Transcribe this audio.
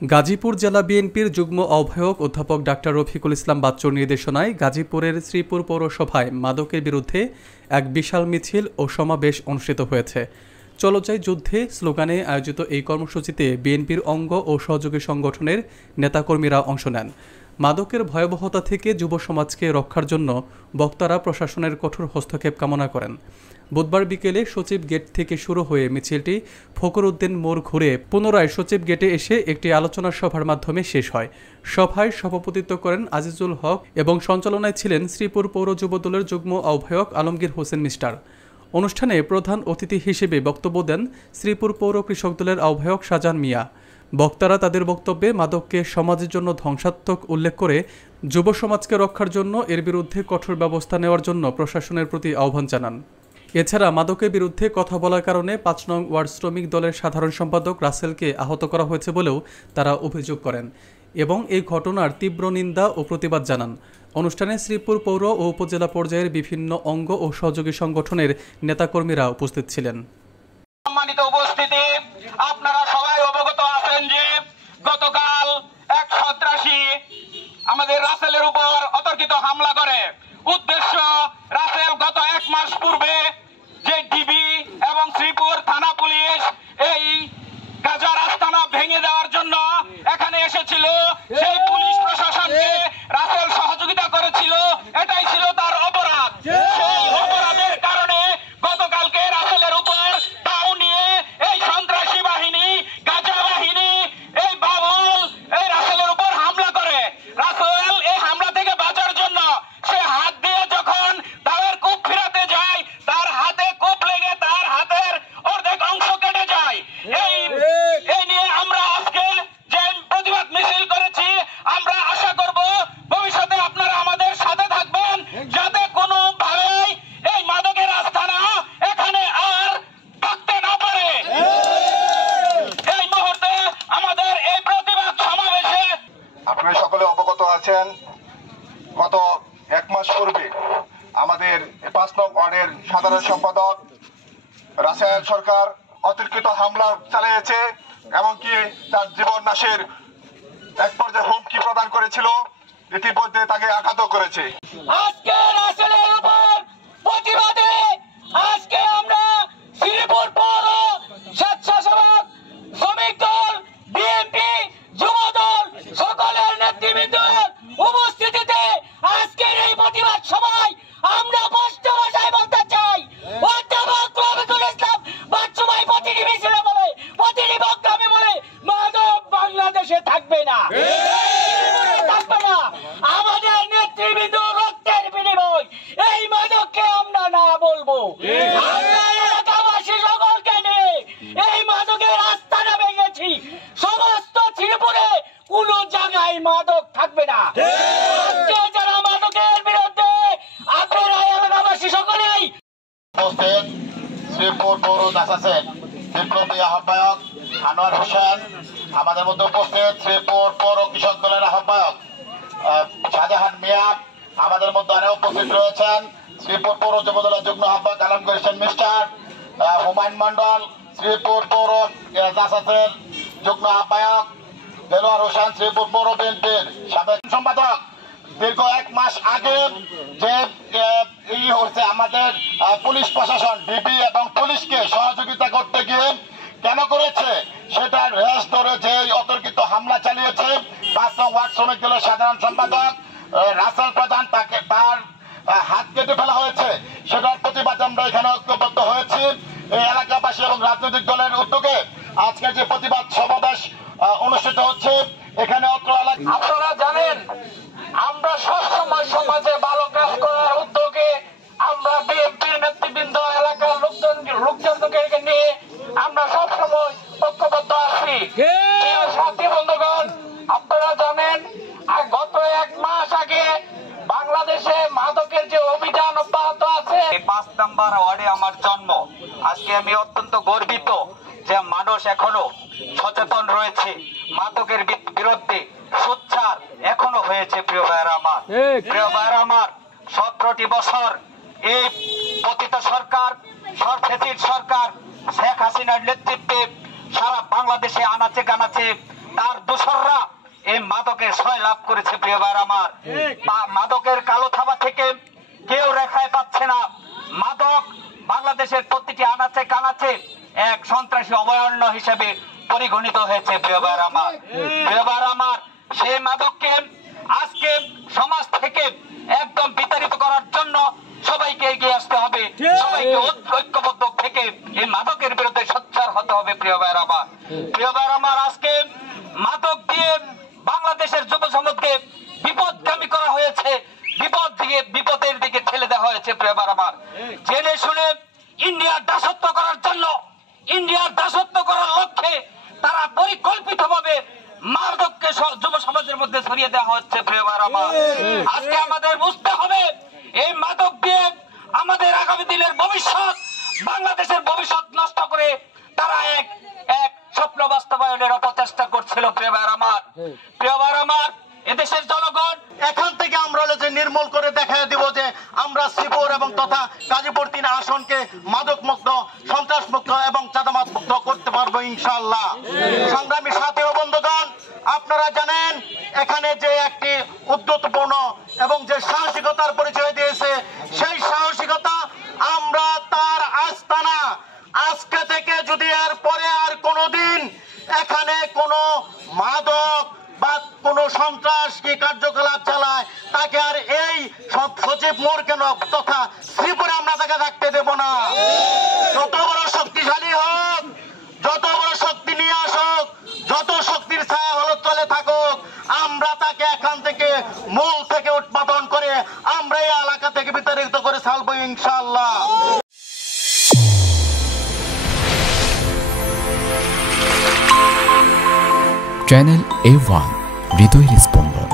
গাজীপুর জেলা বিএনপির যুগ্ম আহ্বায়ক অধ্যাপক ডাক্তার রফিকুল ইসলাম বাচ্চুর নির্দেশনায় গাজীপুরের শ্রীপুর পৌরসভায় মাদকের বিরুদ্ধে এক বিশাল মিছিল ও সমাবেশ অনুষ্ঠিত হয়েছে। চলো যাই যুদ্ধে স্লোগানে আয়োজিত এই কর্মসূচিতে বিএনপির অঙ্গ ও সহযোগী সংগঠনের নেতাকর্মীরা অংশ নেন। মাদকের ভয়াবহতা থেকে যুব সমাজকে রক্ষার জন্য বক্তারা প্রশাসনের কঠোর হস্তক্ষেপ কামনা করেন। বুধবার বিকেলে সচিব গেট থেকে শুরু হয়ে মিছিলটি ফখরুদ্দিন মোড় ঘুরে পুনরায় সচিব গেটে এসে একটি আলোচনা সভার মাধ্যমে শেষ হয়। সভায় সভাপতিত্ব করেন আজিজুল হক এবং সঞ্চালনায় ছিলেন শ্রীপুর পৌর যুবদলের যুগ্ম আহ্বায়ক আলমগীর হোসেন মিস্টার। অনুষ্ঠানে প্রধান অতিথি হিসেবে বক্তব্য দেন শ্রীপুর পৌর কৃষক দলের আহ্বায়ক শাহজাহান মিয়া। বক্তারা তাদের বক্তব্যে মাদককে সমাজের জন্য ধ্বংসাত্মক উল্লেখ করে যুব সমাজকে রক্ষার জন্য এর বিরুদ্ধে কঠোর ব্যবস্থা নেওয়ার জন্য প্রশাসনের প্রতি আহ্বান জানান। এছাড়া মাদকের বিরুদ্ধে কথা বলার কারণে ৫ নং ওয়ার্ড শ্রমিক দলের সাধারণ সম্পাদক রাসেলকে আহত করা হয়েছে বলেও তারা অভিযোগ করেন এবং এই ঘটনার তীব্র নিন্দা ও প্রতিবাদ জানান। অনুষ্ঠানে শ্রীপুর পৌর ও উপজেলা পর্যায়ের বিভিন্ন অঙ্গ ও সহযোগী সংগঠনের নেতাকর্মীরা উপস্থিত ছিলেন। সম্মানিত উপস্থিতি, আপনারা সবাই অবগত আছেন যে গতকাল এক সন্ত্রাসী আমাদের রাসেলের উপর অতর্কিত হামলা করে। উদ্দেশ্য, রাসেল গত ১ মাস পূর্বে যে ডিবি এবং শ্রীপুর থানা পুলিশ এই গাজার আস্তানা ভেঙে দেওয়ার জন্য এখানে এসেছিল, সেই পুলিশ প্রশাসনকে রাসেল সহযোগিতা করেছিল, এটাই ছিল তার অপরাধ। সেই অপরাধের কারণে গতকালকে রাসেলের উপর তাও নিয়ে এই সন্ত্রাসী বাহিনী, গাজা বাহিনী, এই বাবুল এই রাসেলের উপর হামলা করে। রাসেল এই হামলা থেকে বাঁচার জন্য সে হাত দিয়ে যখন তাদের কূপ ফিরাতে যায়, তার হাতে কূপ লেগে তার হাতের অর্ধেক অংশ কেটে যায়। এই নিয়ে আমরা আজকে যে প্রতিবাদ মিছিল করেছি, আমরা আশা করব ভবিষ্যতে আপনারা আমাদের সাথে থাকবেন, যাতে কোনো ভাবেই এই মাদকের আস্তানা এখানে আর থাকতে না পারে। এই মুহূর্তে আমাদের এই প্রতিবাদ সমাবেশে আপনারা সকলে অবগত আছেন, গত ১ মাস পূর্বে আমাদের ৫ নং ওয়ার্ডের সাধারণ সম্পাদক রাসেল সরকার অতর্কিত হামলা চালিয়েছে, এমনকি তার জীবন নাশের এক পর্যায়ে হুমকি প্রদান করেছিল, ইতিমধ্যে তাকে আঘাত করেছে। আজকে রাসেলের উপর প্রতিবাদে আজকে আমরা শ্রীপুর পৌর স্বেচ্ছাসেবক শ্রমিক দল, বিএনপি, যুব দল সকলের নেতৃবৃন্দের উপস্থিতিতে আজকের এই প্রতিবাদ সভায় আমরা স্পষ্ট ভাষায় বলতে চাই, অধ্যাপক রফিকুল ইসলাম বাচ্চু ভাই প্রতিটি মিছিলে বলে, প্রতিটি বক্তব্যে বলে, মাদক বাংলাদেশে থাকবে না, থাকবে না। আমাদের নেতৃবৃন্দ রক্তের বিনিময় এই মাদককে আমরা না বলবো। আমরা এলাকাবাসী সকলকে নিয়ে এই মাদকের আস্তানা ভেঙেছি। সমস্ত শ্রীপুরে কোন জায়গায় মাদক থাকবে না। আজকে যারা মাদকের বিরুদ্ধে, আপনারা এলাকাবাসী সকলেই উপস্থিত শ্রীপুর পৌর দাসাসেন বিপ্লবী আহ্বায়ক আনোয়ার হোসেন, আমাদের মধ্যে উপস্থিত শ্রীপুর পৌর কৃষক দলের আহ্বায়ক শাহজাহান মিয়া, আমাদের মধ্যে আরো উপস্থিত রয়েছেন শ্রীপুর পৌর যুব দলের যুগ্ম আহ্বায়ক আলমগীর হোসেন মিস্টার, হুমায়ুন মন্ডল শ্রীপুর পৌর দাসাসেন যুগ্ম আহ্বায়ক, দেলোয়ার হোসেন শ্রীপুর পৌর বিএনপির সাবেক সম্পাদক। দীর্ঘ ১ মাস আগে যে হচ্ছে আমাদের পুলিশ প্রশাসন ডিবি এবং পুলিশকে সহযোগিতা করতে গিয়ে কেন করেছে সেটার রেস ধরে যে অতর্কিত হামলা চালিয়েছে ৫ নং ওয়ার্ড শ্রমিক দলের সাধারণ সম্পাদক রাসেল প্রধান, তাকে তার হাত কেটে ফেলা হয়েছে, সেটার প্রতিবাদ আমরা এখানে ঐক্যবদ্ধ হয়েছি। এই এলাকাবাসী এবং রাজনৈতিক দলের উদ্যোগে আজকে যে প্রতিবাদ সমাবেশ অনুষ্ঠিত হচ্ছে, এখানে অত্র এলাকা আপনারা জানেন আমরা সবসময় সমাজে ভালো কাজ করার উদ্যোগে আমরা বিএনপির নেতৃবৃন্দ, এলাকার লোকজনকে নিয়ে আমরা সবসময় ঐক্যবদ্ধ আছি। সাথী বন্ধুগণ, আপনারা জানেন গত ১ মাস আগে বাংলাদেশে মাদকের যে অভিযান অব্যাহত আছে, ৫ নম্বর ওয়ার্ডে আমার জন্ম। আজকে আমি অত্যন্ত গর্বিত যে মানুষ এখনো সচেতন রয়েছে, মাদকের বিরুদ্ধে সোচ্চার এখনো হয়েছে। প্রিয় ভাইয়েরা আমার, ১৭টি বছর এই পতিত সরকার, সরকার শেখ হাসিনার নেতৃত্বে সারা বাংলাদেশে আনাচে কানাচে তার দোসররা এই মাদকের সয় লাভ করেছে। প্রিয় ভাইরা আমার, মাদকের কালো থাবা থেকে কেউ রেখায় পাচ্ছে না। মাদক বাংলাদেশের প্রতিটি আনাচে কানাচে এক সন্ত্রাসী অভয়ারণ্য হিসেবে পরিগণিত হয়েছে। প্রিয় ভাইরা আমার, প্রিয় ভাইরা আমার, সেই মাদককে আজকে সমাজ থেকে একদম বিতাড়িত করার জন্য সবাইকে এগিয়ে আসতে হবে, সবাইকে ঐক্যবদ্ধ থেকে এই মাদকের বিরুদ্ধে সোচ্চার হতে হবে। প্রিয় ভাইরা আমার, প্রিয় ভাইরা আমার, আজকে মাদক দিয়ে বাংলাদেশের যুব সমাজকে বিপদগামী করা হয়েছে, বিপদের দিকে ঠেলে দেওয়া হয়েছে। প্রিয় ভাইরা আমার, জেনে শুনে ইন্ডিয়ার দাসত্ব করার জন্য, ইন্ডিয়ার দাসত্ব করার লক্ষ্যে তারা পরিকল্পিতভাবে মাদককে যুব সমাজের মধ্যে ছড়িয়ে দেওয়া হচ্ছে। প্রিয় ভাইরা আমার, আজকে আমাদের বুঝতে হবে এই মাদক দিয়ে আমাদের আগামী দিনের ভবিষ্যৎ, বাংলাদেশের ভবিষ্যৎ নষ্ট করে তারা এক এক স্বপ্ন বাস্তবায়নের অপচেষ্টা করছিল। প্রিয় ভাইরা আমার, প্রিয় ভাইরা আমার, এদেশের জনগণ এখান থেকে আমরা যে নির্মূল করে দেখা দিব যে আমরা শ্রীপুর এবং তথা গাজীপুর 3 আসনকে মাদক মুক্ত, সন্ত্রাস মুক্ত এবং চাঁদাবাদ মুক্ত করতে পারবো ইনশাআল্লাহ। সংগ্রামী সাথী ও বন্ধুগণ, আপনারা জানেন এখানে যে একটি উদ্যতপূর্ণ এবং যে সাহসিকতার পরিচয় দিয়েছে, সেই সাহসিকতা আমরা তার আস্তানা। আজকে থেকে যদি এর পরে আর কোনোদিন এখানে কোনো মাদক বা কোন সন্ত্রাস কি কার্যকলাপ চালায়, তাকে আর এই সচিব মোড় কেন তথা শ্রীপুরে আমরা তাকে থাকতে দেব না। যত বড় শক্তিশালী হোক, যত বড় শক্তি নিয়ে আসুক, যত শক্তির ছায়া হলো চলে থাকুক, আমরা তাকে এখান থেকে মূল থেকে উৎপাদন করে আমরা এই এলাকা থেকে বিতাড়িত করে ছাড়বো ইনশাআল্লাহ। চ্যানেল A1 হৃদয়ের স্পন্দন।